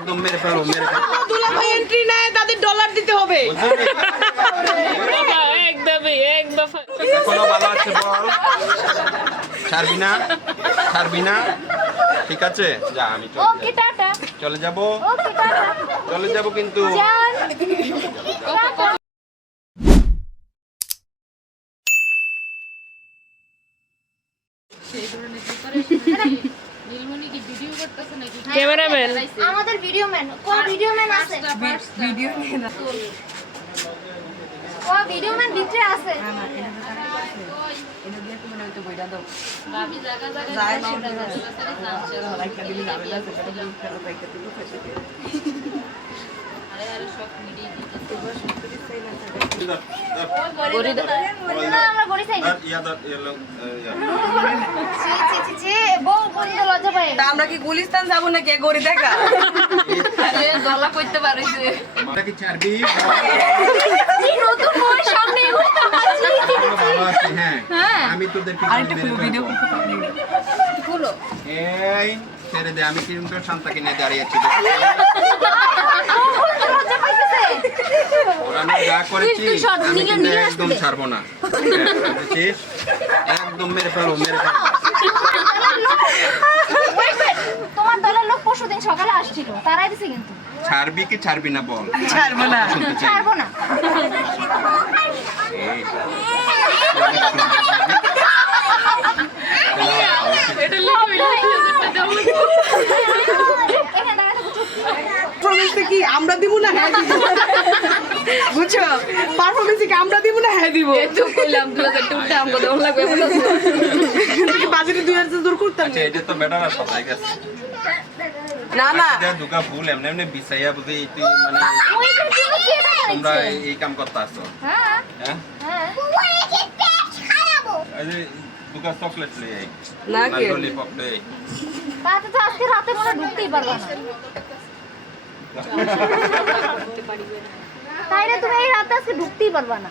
একদম মেরে ফেলো মেরে ফেলো দুলাভাই এন্ট্রি নেয় তাদের ডলার দিতে হবে। একদমই এক কোনো ভালো আছে বল। ছাড়বি না ছাড়বি না। ঠিক আছে? যা আমি চলে ওকে টাটা চলে যাব? ওকে টাটা চলে যাব কিন্তু যান টাটা ক্যামেরাম্যান। আমাদের ভিডিও ম্যান কোন ভিডিও ম্যান আছে? ভিডিও নিয়ে না ও ভিডিও ম্যান ভিতরে আছে না আমরা গড়ি চাই না আমরা কি গুলিস্তান যাব নাকি গড়ি দেখা এটা কি ছাড়বি এই নতুন বউয়ের সামনে এগুলো ছি, ছি, ছি, ছি। ভালো আছি হ্যাঁ হ্যাঁ। আমি তোদের ভিডিও এই ছেড়ে দে আমি কিন্তু শান্তাকে নিয়ে দাঁড়িয়েছি যা করেছি আমি কিন্তু একদম ছাড়বো না। বুঝেছিস? একদম মেরে ফেলো মেরে ফেলো Wait, wait, তোমার দলের লোক পরশুদিন সকালে আসছিল তারাই দিছে কিন্তু। ছাড়বি কি ছাড়বি না বল? ছাড়বো না। ছাড়বো না? পারফরমেন্সে কি আমরা দিব না হ্যাঁ দিব? বুঝছ? পারফরমেন্সে কি আমরা দিব না হ্যাঁ দিব? বাজেটে দুই হাজার দূর করতাম আচ্ছা এটা তো বেটার আসা তাই গেছে। না না। এটা দুকা ভুল এমনি এমনি বিছাইয়া বুঝি তুই মানে তোমরা এই- এই কাম করতে আসো। হ্যাঁ? হ্যাঁ দুকা চকলেট লই আই না কি? ললিপপ লই আই। তাতে তো আজকে রাতে মনে ঢুকতেই পারবে না। তাইলে তুমি এই রাতে আজকে ঢুকতেই পারবে না।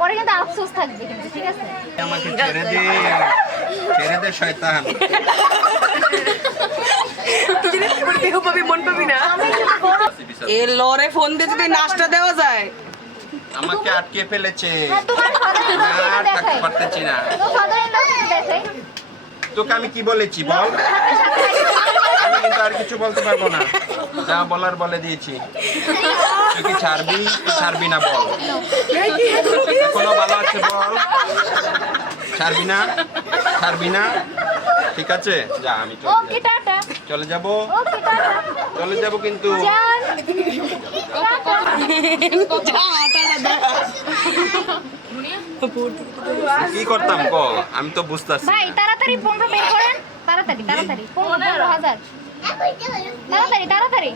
পরে কিন্তু আফসোস থাকবে কিন্তু ঠিক আছে? আমাকে ছেড়ে দে ছেড়ে দে শয়তান। তুই যদি করে দেহ পাবি মন পাবি না এ লরে ফোন দিয়ে যদি নাস্তা দেওয়া যায়। আমাকে আটকে ফেলেছে। হ্যাঁ আর থাকতে পারতেছি না। তোকে আমি কি বলেছি বল? কিন্তু আর কিছু বলতে পারব না। যা বলার বলে দিয়েছি। তুই কি ছাড়বি? ছাড়বি না বল। এখনও ভালো আছে বল। ছাড়বি না? ছাড়বি না? ঠিক আছে? যা আমি চলে যাব? চলে যাব কিন্তু। কি করতাম? ক আমি তো বুঝতেছি ভাই তাড়াতাড়ি পনেরো বের করেন। তাড়াতাড়ি তাড়াতাড়ি। পনেরো হাজার। তাড়াতাড়ি তাড়াতাড়ি।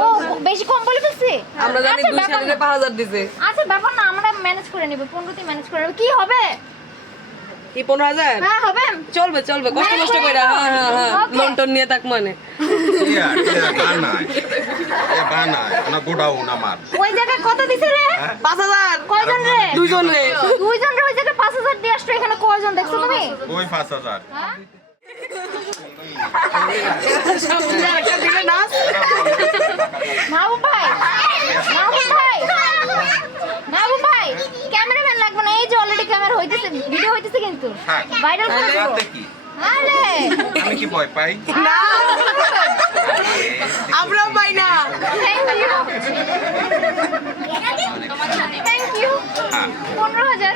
ও বেশি কম বলে ফেলছি? আমরা জানি আচ্ছা, দুই ব্যাপার সালে না। পাঁচ হাজার দিছে। আচ্ছা ব্যাপার না আমরা ম্যানেজ করে নিব পনেরোতে ম্যানেজ করে নেব। কি হবে? কি পনেরো হাজার? হ্যাঁ হবে। চলবে চলবে কষ্ট কষ্ট করে হ্যাঁ হ্যাঁ হ্যাঁ Okay. লোন টোন নিয়ে থাক মানে। ইয়া, ইয়া, বানায়। এ বানায়, না গোডাউন আমার। ওই জায়গায় কত দিছে রে? পাঁচ হাজার। কয়জন রে? দুইজন রে। দুইজন রে ওই জায়গায় পাঁচ হাজার দিয়ে আসছো এখানে কয়জন দেখছ তুমি? ওই পাঁচ হাজার। হ্যাঁ? মাহবুব ভাই মাহবুব ভাই মাহবুব ভাই ক্যামেরাম্যান লাগবে না এই যে অলরেডি ক্যামেরা হইতেছে ভিডিও হইতেছে কিন্তু ভাইরাল করে দেবো। তাতে কি আরে আমি কি ভয় পাই না আমরাও পাই না থ্যাংক ইউ থ্যাংক ইউ পনেরো হাজার।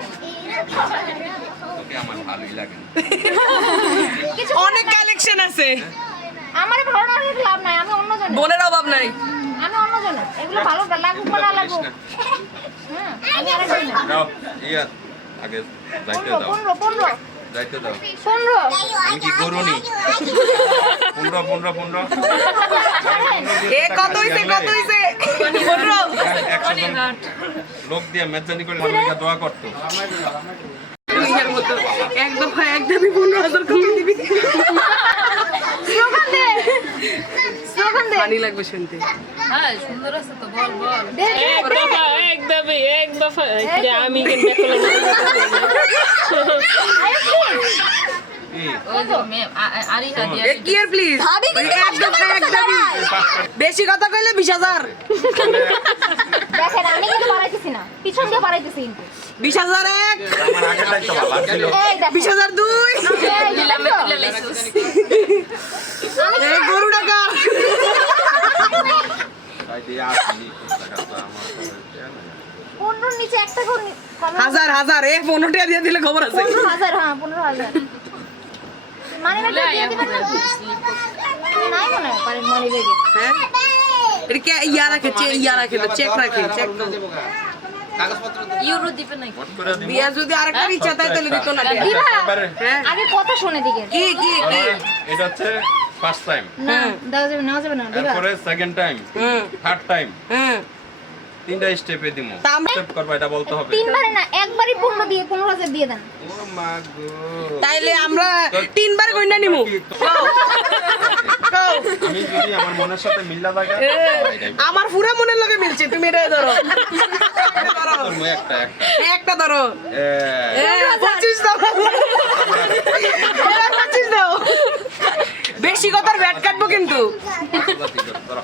তোকে আমার ভালোই লাগে। আছে। আমার ভালো না লাগলে লাভ নাই আমি অন্য জন বোনের অভাব নাই। আমি অন্য জন এগুলো ভালো লাগুক বা না লাগুক। হ্যাঁ আমি আরেকজন না। দাও ইয়া আগে যাইতে দাও। পনেরো পনেরো। যাইতে দাও। পনেরো। আমি কি পনেরো পনেরো এ কত হইছে কত হইছে? পনেরো। একশো জন। লোক দিয়ে মেজানি করে দোয়া করতো। একদম একদমই পনেরো হাজার কমে দিবি। দাঁড়ায়। এই পাঁচটা বেশি কথা কইলে বিশ হাজার। আমি কিন্তু বাড়াইতেছি না। পিছন দিয়ে বাড়াইতেছি কিন্তু। বিশ হাজার এক। বিশ হাজার দুই। গরু টাকা তাই দিয়ে আসলি, কোন টাকাটা আমার তো দেয়া নাই। পনেরোর নিচে একটা হাজার হাজার এ পনেরো টাকা দিয়ে দিলে খবর আছে। পনেরো হাজার হ্যাঁ পনেরো হাজার। মানি ব্যাগটা দিয়ে দিবেন না? নাই মনে হয় পারে মানি ব্যাগে হ্যাঁ? এটা কে ইয়া রাখে চে ইয়া রাখে চেক রাখে চেক ইউরো দিবে। বিয়া যদি আরেকটা ইচ্ছা তাই তাহলে দিত না হ্যাঁ আগে কথা শুনে দিকে। কি কি কি? এটা হচ্ছে ফার্স্ট টাইম না যাবে নেওয়া যাবে না দিবা। এরপরে সেকেন্ড টাইম থার্ড টাইম তিনটা স্টেপে দিমু। স্টেপ করবা এটা বলতে হবে। তিনবারে না একবারই পনেরো দিয়ে পনেরো হাজার দিয়ে দেন। ও মা গো। তাইলে আমরা তিনবার কইনা নিমু। আমি যদি আমার মনের সাথে মিল্লা আমার পুরা মনের লগে মিলছে তুমি এটা ধরো। একটা একটা ধরো। এ, পঁচিশ দাও এ, পঁচিশ দাও কথার ব্যাট কাটবো কিন্তু।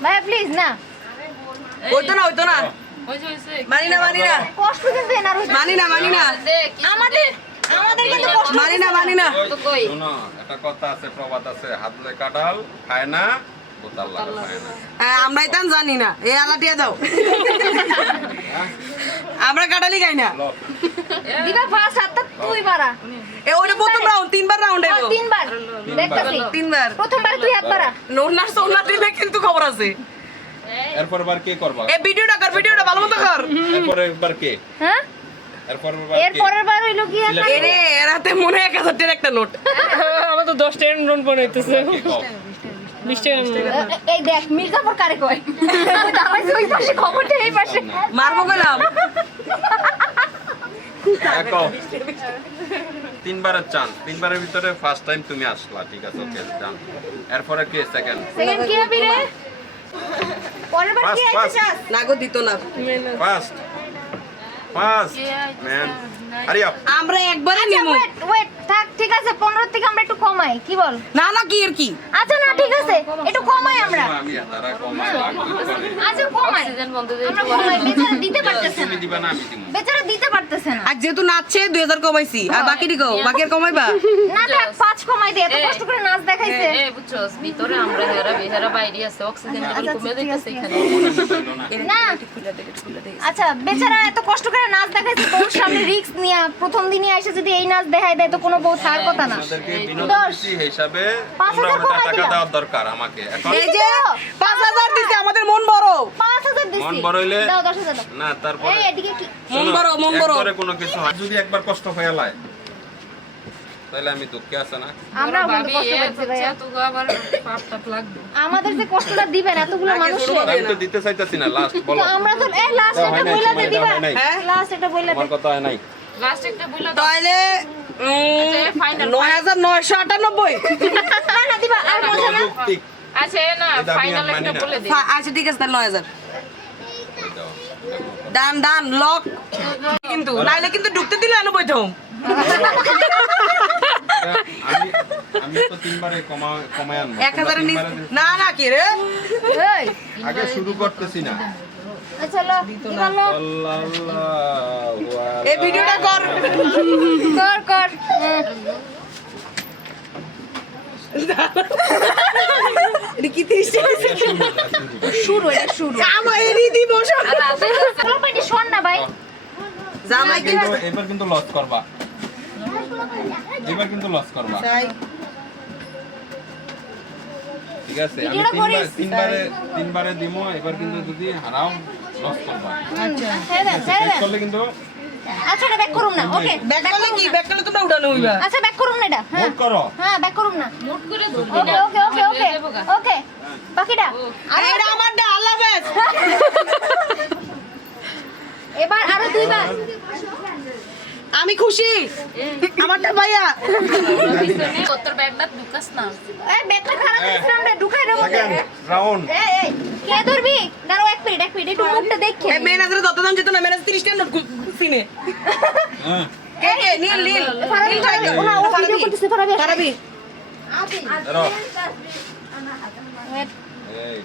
ভাই প্লিজ না। হইতো না হইতো না। মানি না মানি না। কষ্ট কিন্তু এনার মানি না মানি না। আমাদের আমাদের কিন্তু কষ্ট মানি না মানি না। তো শোনো, একটা কথা আছে প্রবাদ আছে। হাতলে কাটাল খায় না বোতাল লাগা খায় না। হ্যাঁ, আমরাই তান জানি না। এ আলাটিয়া দাও। আমরা কাটালি গাই না। দিবা ফার্স্ট হাতটা তুই বাড়া। এ ওইটা প্রথম রাউন্ড তিনবার রাউন্ড ও, তিনবার। দেখতাছি। তিনবার। প্রথমবার তুই হাত বাড়া? নোনার সোনার দিলে কিন্তু খবর আছে। এরপর বার কে করবা? এ ভিডিওটা কর ভিডিওটা ভালো মতো কর। এরপরে বার কে? হ্যাঁ? এরপর বার এর কে? পরের বার হইল কি একটা এ রে এর হাতে মনে এক হাজার টাকার একটা নোট। আমার তো দশ টাকা নোট বানাইতেছে কে কও? বিশ টাকা নোট। এ- এ- এই দেখ মির্জাপুর কারে কয়? ওই পাশে খবরটা এই পাশে। মারবো গেলাম হ্যাঁ, কও। তিনবারের ভিতরে ফার্স্ট টাইম তুমি আসলা ঠিক আছে ওকে এরপরে কে সেকেন্ড সেকেন্ড কি হবে রে? পরের বার কি Pass, আইতে pass. চাস? না। গো দিত না ফার্স্ট ফার্স্ট ম্যান হারি আমরা একবারই আচ্ছা নিমু। ওয়েট ওয়েট থাক ঠিক আছে 15 থেকে আমরা একটু কমাই কি বল? না না কি এর কি? আচ্ছা না ঠিক আছে একটু কমাই আমরা। আমি তারা কমাই লাগবে আচ্ছা কমাই। অক্সিজেন বন্ধ দিয়ে আমরা কমাই দিতে পারতেছে তুমি না দিবা না আমি দিব বেচারা দিতে পারতেছে না। আর যেহেতু নাচছে দুই হাজার কমাইছি। আর বাকি দিকো বাকি আর কমাইবা? না থাক পাঁচ কমাই দে এত কষ্ট করে নাচ দেখাইছে। এ এ বুঝছস ভিতরে আমরা হেরা বেহারা বাইরে আছে অক্সিজেন লেভেল কমে যাইতেছে এখানে না। আচ্ছা বেচারা এত কষ্ট করে নাচ দেখাইছে তোর সামনে রিস্ক নিয়া প্রথম দিনই এসে যদি এই নাচ দেখায় দেয় তো কোনো বউ থাকার কথা না। দশ। হিসাবে পাঁচ তোমরা হাজার উল্টা কমাই টাকা দেওয়ার দরকার আমাকে। এই যে পাঁচ হাজার দিছে আমাদের মন বড়। পাঁচ হাজার দিছি। মন বড় হইলে দাও না তারপরে এদিকে কি? মন বড় মন বড় একবারে কোনো কিছু হয়। যদি একবার কষ্ট হয়ে লাই তাহলে আমি দুঃখে আছে না? আমরা ভাবি কষ্ট এ পাচ্ছি ভাইয়া। তো আবার পাপ টাপ লাগবে। আমাদের যে কষ্টটা দিবেন এতগুলো মানুষের আমি তো দিতে চাইতেছি না লাস্ট বলো। আমরা তো এই লাস্ট এটা বইলা দে দিবা। হ্যাঁ লাস্ট এটা বইলা দে আমার কথা হয় নাই। লাস্ট একটা বইলা তাহলে আচ্ছা, নয় হাজার নয়শো আটানব্বই। না না দিবা আর বলছে না। আচ্ছা না ফাইনাল একটা বলে দে আচ্ছা ঠিক আছে তাহলে নয় হাজার। ডান ডান লক কিন্তু নাইলে কিন্তু ঢুকতে দিলে আনো বইতে আমি আমি তো তিনবারে কমা কমায় আনব এক হাজারের দিন- না না কি রে? এই। আগে শুরু করতেছি না। আচ্ছা এই ভিডিওটা কর। কর কর। হ্যাঁ। এটা কি তিরিশ শুরু এটা শুরু আমার এরই দিব সব। শোন না ভাই জামাই কিন্তু এবার কিন্তু লস করবা এবার কিন্তু লস করবা ঠিক আছে আমি তিনবার। তিনবারে তিনবারে দিমো এবার কিন্তু যদি হারাও লস করবা দেন করলে কিন্তু আচ্ছা এটা ব্যাক করুম না ওকে ব্যাক করলে কি? ব্যাক করলে তোমরা উঠানো হইবা আচ্ছা ব্যাক করুম না এটা হ্যাঁ। করো। হ্যাঁ ব্যাক করুম না। মুট করে ধরবি ওকে ওকে ওকে ওকে ওকে বাকিটা? আর এটা আমার ডা আল্লাহ হাফেজ। এবার আরও দুইবার। আমি খুশি। আমারটা ভাইয়া তোর ব্যাগটা ঢুকাস না। এই ব্যাগটা খারাপ দিছিলাম রে ঢুকাই দেবো। রাউন্ড এই এই। কে ধরবি? দাঁড়াও এক মিনিট এক মিনিট একটু মুখটা দেখে এই ম্যানেজারে যত দাম যেত না ম্যানেজার তিরিশ টাকা নোট সিনে কে কে নীল নীল। নীল টাইগার ওনা ও ভিডিও করতেছে ফারাবি ফারাবি। ধরো এই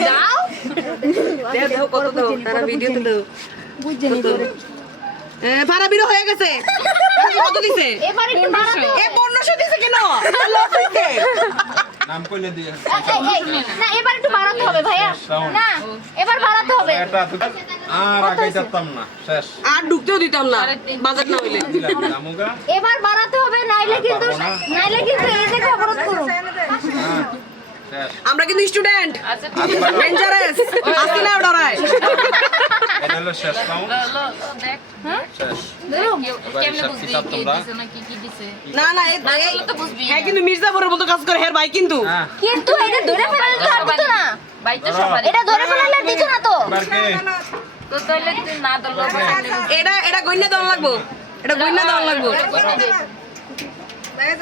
যাও। দেও কত দাও। তারা ভিডিও হয়ে গেছে। ফারাবি কত দিছে? এবার একটু বাড়াতে এ পনেরোশো দিছে কেন? লস হইছে নাম কইলে দিয়ে। এই, এই, না এবার একটু বাড়াতে হবে ভাইয়া। না এবার বাড়াতে হবে। আর আগে যেতাম না শেষ। আর ঢুকতেও দিতাম না বাজার না হইলে। এবার বাড়াতে হবে নাইলে কিন্তু নাইলে কিন্তু এই জায়গা অবরোধ করো। হ্যাঁ আমরা কিন্তু স্টুডেন্ট। ডেঞ্জারাস আসি না ডরায় হলো শেষ কাউন্ট ল ল শেষ কেমনে বুঝবি কিতাব দিছে না কি কি দিছে না না এই না এই- করলে তো বুঝবি হ্যাঁ কিন্তু মির্জাপুরের মতো কাজ করে হের ভাই কিন্তু হ্যাঁ কিন্তু এটা ধরে ফেলালে তো আর দিত না বাইতে সবার এটা ধরে ফেলালে আর দিত না তো তো তাহলে তুই না দল এটা এটা গইনা দেওয়া লাগবো এটা গইনা দেওয়া লাগবো এই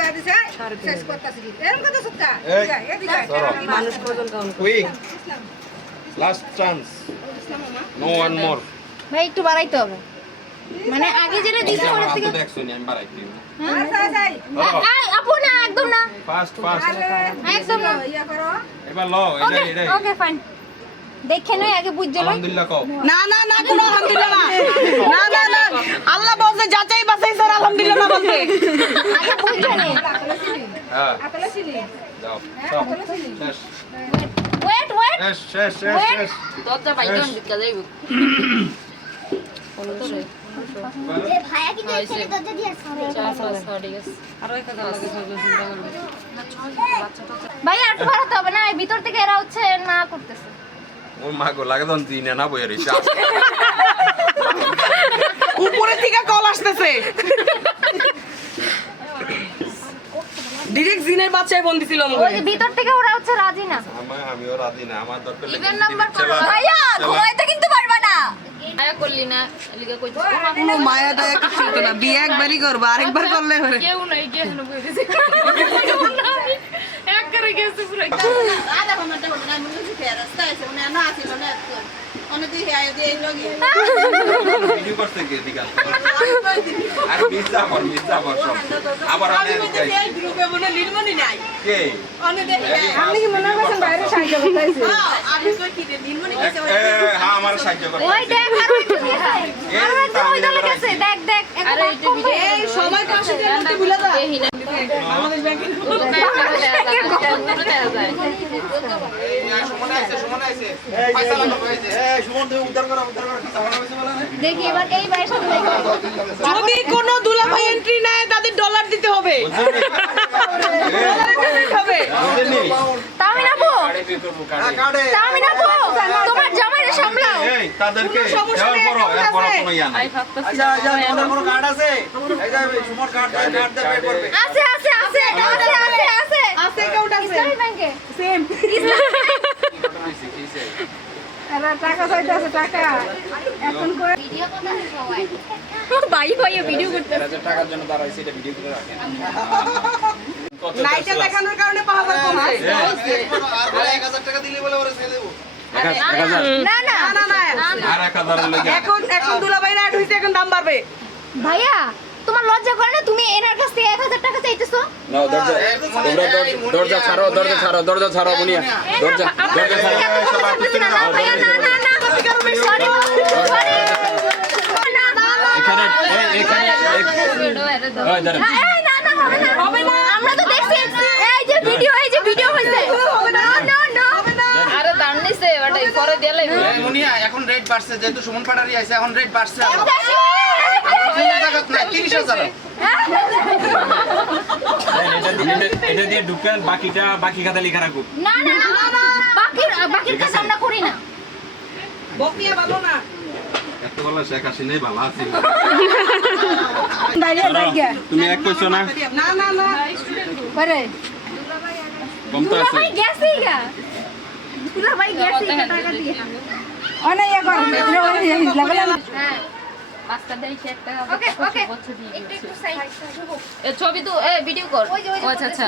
ধরো মানুষ কজন count last chance no one more ভাই একটু বাড়াইতে হবে। মানে আগে যেটা দিছে ওর থেকে দেখছ নি আমি বাড়াইছি আই আপু না একদম না। ফাস্ট ফাস্ট একদম না। এবার লো এটা এটা ওকে ফাইন দেখে নয় আগে আলহামদুলিল্লাহ কও। না না না কোনো আলহামদুলিল্লাহ না। না না না। আল্লাহ বলছে যাচাই বাছাই স্যার আলহামদুলিল্লাহ না বলছে। আগে বুঝ জানে হ্যাঁ। যাও যাও। শেষ। ওয়েট ওয়েট শেষ শেষ শেষ. শেষ দরজা যাইব। ঠিক আছে। ভাইয়া একটু বাড়াতে হবে না ভিতর থেকে এরা হচ্ছে না করতেছে। ও মা গো লাগে দিনে না বইয়া রইছে উপরে থেকে কল আসতেছে। ডিরেক্ট জিনের বাচ্চায় ফোন দিছিল ওই যে ভিতর থেকে ওরা হচ্ছে রাজি না। আমিও রাজি না আমার দরকার Even number করো। ভাইয়া ঘুমাইতে কিন্তু পারবা না। আয়া করলি না কোনো মায়া কিছু না বিয়ে একবারই করব আরেকবার করলে হবে কেউ নাই কে কইতেছে এক করে গেছে পুরো। আমি মনে করছেন বাইরে সাহায্য করতেছে হ্যাঁ আমার সাহায্য করে দেখ দেখ। আরও দেখ এবার এই। যদি কোনো দুলাভাই এন্ট্রি নেয় তাদের ডলার দিতে হবে। তোমার জামাইরে সামলাও। তাদেরকে আছে। আছে আছে আছে আছে আছে আছে আছে। আছে ইসলামী ব্যাংকে সেম ভিডিও কথা সবাই। ভাই ভাই ভিডিও করতে নাইটে দেখানোর কারণে পাঁচ হাজার কমছে না না। না না না। আর এক হাজারের লেগে এখন এখন দুলাভাইরা অ্যাড হইছে এখন দাম বাড়বে। ভাইয়া তোমার লজ্জা করে না তুমি এনার কাছ থেকে এক হাজার টাকা চাইতেছো নাও দরজা তোমরা দর- দরজা ছাড়ো দরজা ছাড়ো দরজা ছাড়ো মুনিয়া দরজা দরজা ছাড়ো না না ভাইয়া না না না সরি সরি এখানে এখানে আমরা তো দেখছি এই যে ভিডিও এই যে ভিডিও হইছে না না না হবে না আরে দাম নিছে ওটাই পরে দিয়ে লাইব মুনিয়া এখন রেট বাড়ছে যেহেতু সুমন পাটারি আছে এখন রেট বাড়ছে আরও। তিরিশ হাজার। এটা দিয়ে এটা দিয়ে ঢুকেন বাকিটা বাকি খাতা লেখা রাখুক। না না না বাকি বাকি কাজ আমরা করি না। বকিয়া ভালো না। এত বলা শেখ হাসিনাই ভালো আছে। তুমি এক কইছো না? না না না। করে কম তো দুলা আছে। ভাই গেছে গা। হ্যাঁ সাইড এ ছবি তো ভিডিও কর। আচ্ছা আচ্ছা।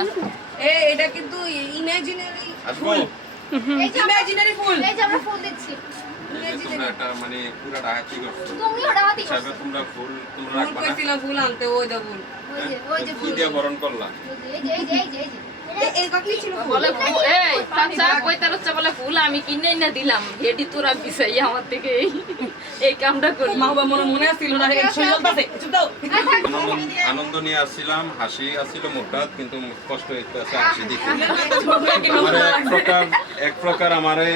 এটা কিন্তু ইমাজিনারি যে ইমাজিনারি ফুল। এই যে আমরা ফোন দিচ্ছি। মানে পুরা ডাকাতি করছ? তুমিও ডাকাতি করছ তোমরা ফুল তোমরা ভুল রাখবা না? কইছিলাম ভুল আনতে ওই দা ভুল ওই যে ওই যে ফুল। দিয়ে বরণ করলা। এই যে এই যে এই যে। আমি কিনে না দিলাম। হেডি তোরা বিছাই আমার থেকে এই এই কামটা করি মনে মনে আসছিল আনন্দ- নিয়ে আসছিলাম হাসি আসছিল মুখটা কিন্তু কষ্ট হইতে আছে হাসি দিতে এক প্রকার এক প্রকার আমারে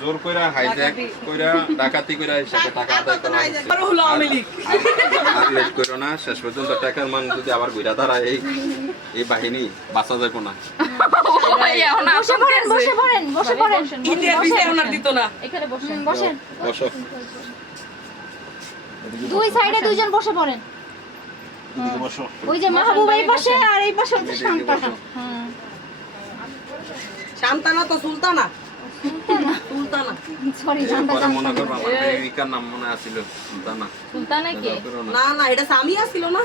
জোর কইরা হাইজ্যাক কইরা ডাকাতি কইরা হিসাবে টাকা আদায় করা। আর লেট করো না শেষ পর্যন্ত টাকার মান যদি আবার ঘুরা দাঁড়ায় এই এই বাহিনী বাঁচা যাবে না। বসে পড়েন বসে পড়েন বসে পড়েন। ইন্ডিয়ার বিষয় ওনার দিত না। এখানে বসে বসেন। বসো। দুই সাইডে দুইজন বসে পড়েন। ওই যে মাহবুব এই পাশে আর এই পাশে শান্তানা। হ্যাঁ। শান্তানা তো সুলতানা। সুলতানা? না। না এটা স্বামী আসছিল না।